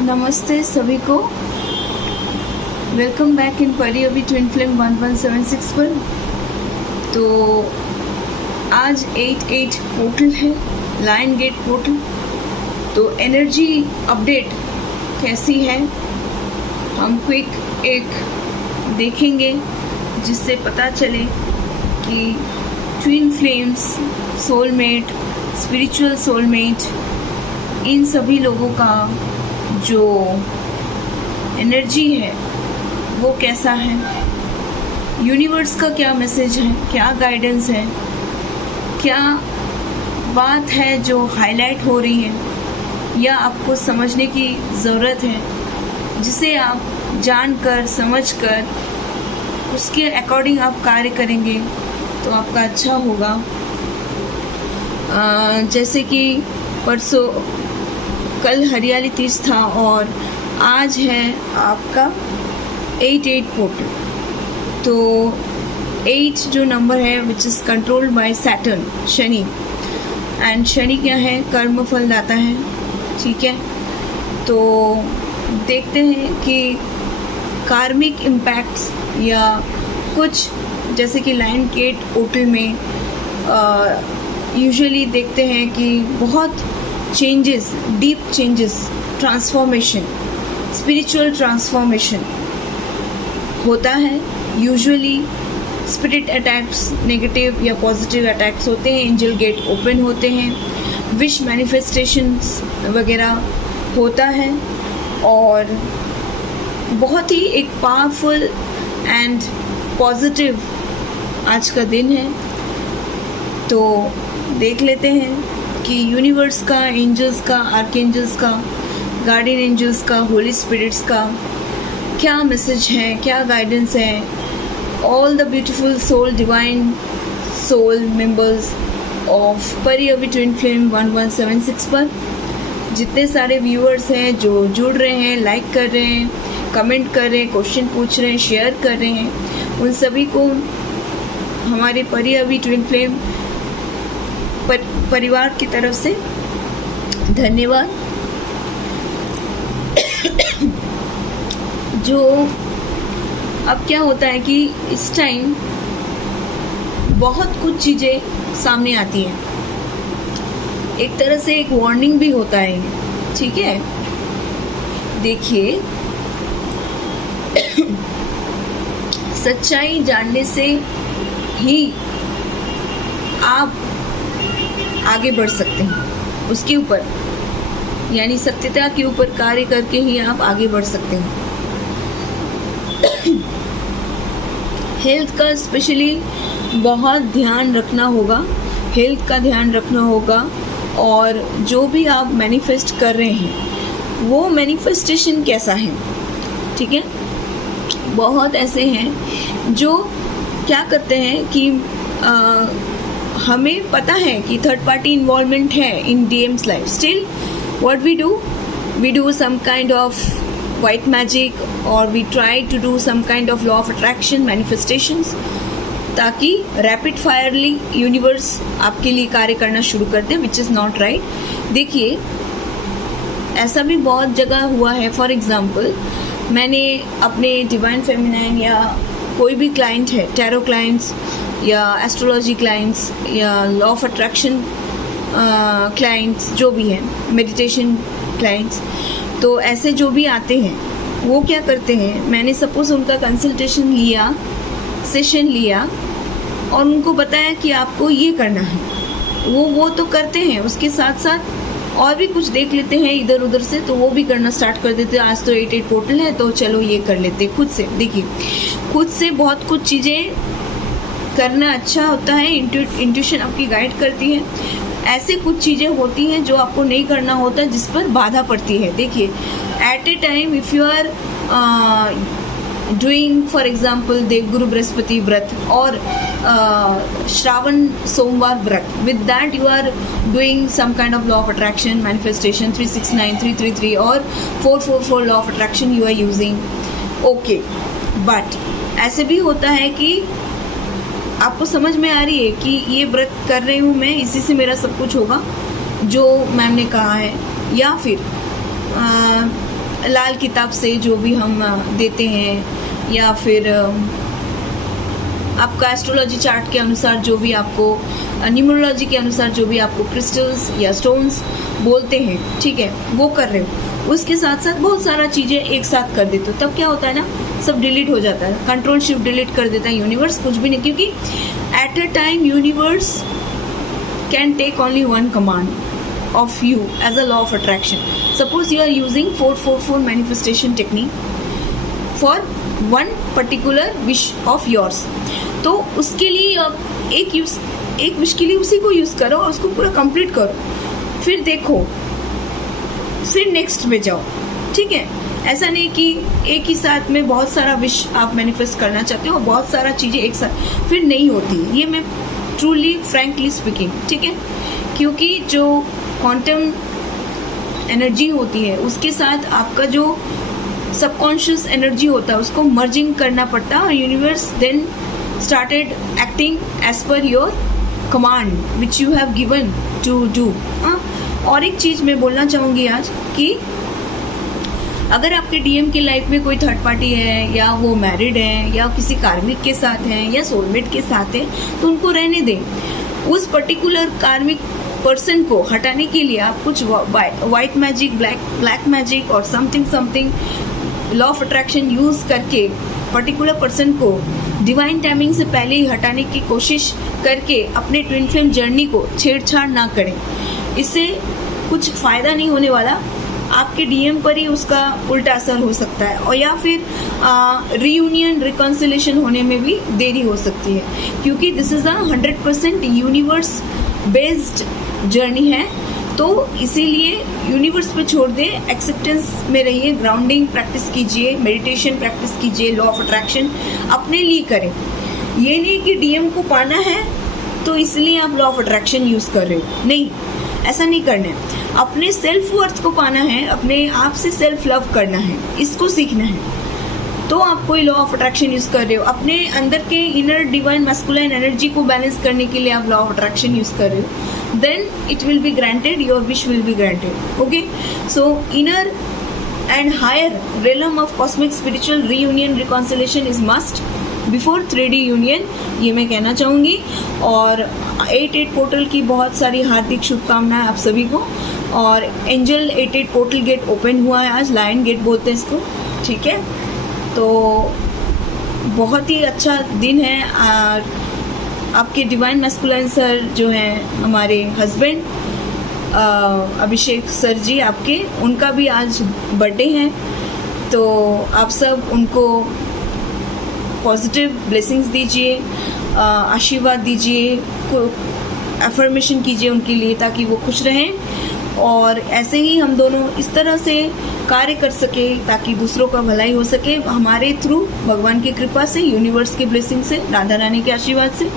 नमस्ते सभी को। वेलकम बैक इन परी अभी ट्विन फ्लेम 1176 पर। तो आज 88 पोर्टल है, लायन गेट पोर्टल। तो एनर्जी अपडेट कैसी है हम क्विक एक देखेंगे, जिससे पता चले कि twin flames, soulmate, spiritual soulmate, इन सभी लोगों का जो एनर्जी है वो कैसा है, यूनिवर्स का क्या मैसेज है, क्या गाइडेंस है, क्या बात है जो हाईलाइट हो रही है या आपको समझने की ज़रूरत है, जिसे आप जानकर समझकर उसके अकॉर्डिंग आप कार्य करेंगे तो आपका अच्छा होगा। जैसे कि परसों कल हरियाली तीज था और आज है आपका 88 पोर्टल। तो 8 जो नंबर है which is controlled by Saturn, Shani, and Shani क्या है, कर्म फल दाता है। ठीक है, तो देखते हैं कि कार्मिक इम्पैक्ट्स या कुछ जैसे कि लायन गेट पोर्टल में यूजुअली देखते हैं कि बहुत changes, deep changes, transformation, spiritual transformation होता है। यूजुअली स्पिरिट अटैक्स, नेगेटिव या पॉजिटिव अटैक्स होते हैं, एंजल गेट ओपन होते हैं, विश मैनिफेस्टेशंस वगैरह होता है और बहुत ही एक पावरफुल एंड पॉजिटिव आज का दिन है। तो देख लेते हैं कि यूनिवर्स का, एंजल्स का, आर्कएंजल्स का, गार्डियन एंजल्स का, होली स्पिरिट्स का क्या मैसेज है, क्या गाइडेंस है। All the beautiful soul, divine soul members of परी अभी ट्विन फ्लेम 1176 पर जितने सारे व्यूअर्स हैं जो जुड़ रहे हैं, लाइक कर रहे हैं, कमेंट कर रहे हैं, क्वेश्चन पूछ रहे हैं, शेयर कर रहे हैं, उन सभी को हमारे परी अभी ट्विन फ्लेम परिवार की तरफ से धन्यवाद। जो अब क्या होता है कि इस टाइम बहुत कुछ चीज़ें सामने आती हैं, एक तरह से एक वार्निंग भी होता है। ठीक है, देखिए सच्चाई जानने से ही आप आगे बढ़ सकते हैं, उसके ऊपर यानी सत्यता के ऊपर कार्य करके ही आप आगे बढ़ सकते हैं। हेल्थ का स्पेशली बहुत ध्यान रखना होगा, हेल्थ का ध्यान रखना होगा। और जो भी आप मैनिफेस्ट कर रहे हैं वो मैनिफेस्टेशन कैसा है। ठीक है, बहुत ऐसे हैं जो क्या करते हैं कि हमें पता है कि थर्ड पार्टी इन्वॉल्वमेंट है in DM's life, still what we do some kind of white magic और we try to do some kind of law of attraction, manifestations, ताकि रैपिड फायरली यूनिवर्स आपके लिए कार्य करना शुरू कर दे, विच इज़ नॉट राइट। देखिए ऐसा भी बहुत जगह हुआ है। फॉर एग्जाम्पल मैंने अपने डिवाइन फेमिनाइन या कोई भी क्लाइंट है, टैरो क्लाइंट्स या एस्ट्रोलॉजी क्लाइंट्स या लॉ ऑफ अट्रैक्शन क्लाइंट्स, जो भी हैं, मेडिटेशन क्लाइंट्स, तो ऐसे जो भी आते हैं वो क्या करते हैं, मैंने सपोज उनका कंसल्टेशन लिया, सेशन लिया और उनको बताया कि आपको ये करना है, वो तो करते हैं, उसके साथ साथ और भी कुछ देख लेते हैं इधर उधर से, तो वो भी करना स्टार्ट कर देते हैं। आज तो 88 पोर्टल है तो चलो ये कर लेते हैं। खुद से देखिए, खुद से बहुत कुछ चीज़ें करना अच्छा होता है, इंट्यूशन आपकी गाइड करती है। ऐसे कुछ चीज़ें होती हैं जो आपको नहीं करना होता, जिस पर बाधा पड़ती है। देखिए at a time if you are doing for example Devguru Brihaspati व्रत और श्रावण सोमवार व्रत, with that you are doing some kind of law of attraction, manifestation, 369, 333 और 444 law of attraction you are using, okay, but ऐसे भी होता है कि आपको समझ में आ रही है कि ये व्रत कर रही हूँ मैं, इसी से मेरा सब कुछ होगा जो मैम ने कहा है, या फिर लाल किताब से जो भी हम देते हैं, या फिर आपका एस्ट्रोलॉजी चार्ट के अनुसार जो भी आपको, न्यूमरोलॉजी के अनुसार जो भी आपको क्रिस्टल्स या स्टोन्स बोलते हैं, ठीक है, वो कर रहे हो। उसके साथ साथ बहुत सारा चीज़ें एक साथ कर देते हो, तब क्या होता है ना, सब डिलीट हो जाता है, कंट्रोल शिफ्ट डिलीट कर देता है यूनिवर्स, कुछ भी नहीं, क्योंकि at a time universe can take only one command of you as a law of attraction. Suppose you are using 444 manifestation technique for one particular wish of yours. तो उसके लिए आप एक विश के लिए उसी को यूज करो और उसको पूरा कंप्लीट करो, फिर देखो, फिर नेक्स्ट में जाओ, ठीक है। ऐसा नहीं कि एक ही साथ में बहुत सारा विश आप मैनिफेस्ट करना चाहते हो, बहुत सारा चीज़ें एक साथ, फिर नहीं होती। ये मैं ट्रूली फ्रैंकली स्पीकिंग, ठीक है, क्योंकि जो क्वांटम एनर्जी होती है उसके साथ आपका जो सबकॉन्शियस एनर्जी होता है उसको मर्जिंग करना पड़ता है, और universe then started acting as per your command which you have given to do. और एक चीज़ मैं बोलना चाहूँगी आज कि अगर आपके डीएम की लाइफ में कोई थर्ड पार्टी है, या वो मैरिड है, या किसी कार्मिक के साथ है, या सोलमेट के साथ है, तो उनको रहने दें। उस पर्टिकुलर कार्मिक पर्सन को हटाने के लिए आप कुछ वाइट मैजिक, ब्लैक मैजिक और something law of attraction use करके पर्टिकुलर पर्सन को डिवाइन टाइमिंग से पहले ही हटाने की कोशिश करके अपने ट्विन फ्लेम जर्नी को छेड़छाड़ ना करें। इससे कुछ फायदा नहीं होने वाला, आपके डीएम पर ही उसका उल्टा असर हो सकता है, और या फिर रीयूनियन रिकॉन्सिलेशन होने में भी देरी हो सकती है, क्योंकि this is a 100% universe based journey है। तो इसीलिए यूनिवर्स पे छोड़ दें, एक्सेप्टेंस में रहिए, ग्राउंडिंग प्रैक्टिस कीजिए, मेडिटेशन प्रैक्टिस कीजिए, लॉ ऑफ अट्रैक्शन अपने लिए करें। ये नहीं कि डीएम को पाना है तो इसलिए आप लॉ ऑफ अट्रैक्शन यूज कर रहे हो, नहीं, ऐसा नहीं करना है। अपने सेल्फ वर्थ को पाना है, अपने आप से सेल्फ लव करना है, इसको सीखना है, तो आप कोई लॉ ऑफ अट्रैक्शन यूज कर रहे हो। अपने अंदर के इनर डिवाइन मैस्कुलाइन एनर्जी को बैलेंस करने के लिए आप लॉ ऑफ अट्रैक्शन यूज कर रहे हो, then it will be granted, your wish will be granted. Okay, so inner and higher realm of cosmic spiritual reunion reconciliation is must before 3D union, ये मैं कहना चाहूँगी। और 88 पोर्टल की बहुत सारी हार्दिक शुभकामनाएं आप सभी को। और एंजल 88 पोर्टल गेट ओपन हुआ है आज, लायन गेट बोलते हैं इसको, ठीक है। तो बहुत ही अच्छा दिन है। और आपके डिवाइन मैस्कुलाइन सर जो हैं, हमारे हस्बैंड अभिषेक सर जी आपके, उनका भी आज बर्थडे है, तो आप सब उनको पॉजिटिव ब्लेसिंग्स दीजिए, आशीर्वाद दीजिए, अफर्मेशन कीजिए उनके लिए, ताकि वो खुश रहें और ऐसे ही हम दोनों इस तरह से कार्य कर सके ताकि दूसरों का भलाई हो सके हमारे थ्रू, भगवान की कृपा से, यूनिवर्स के ब्लेसिंग से, राधा रानी के आशीर्वाद से।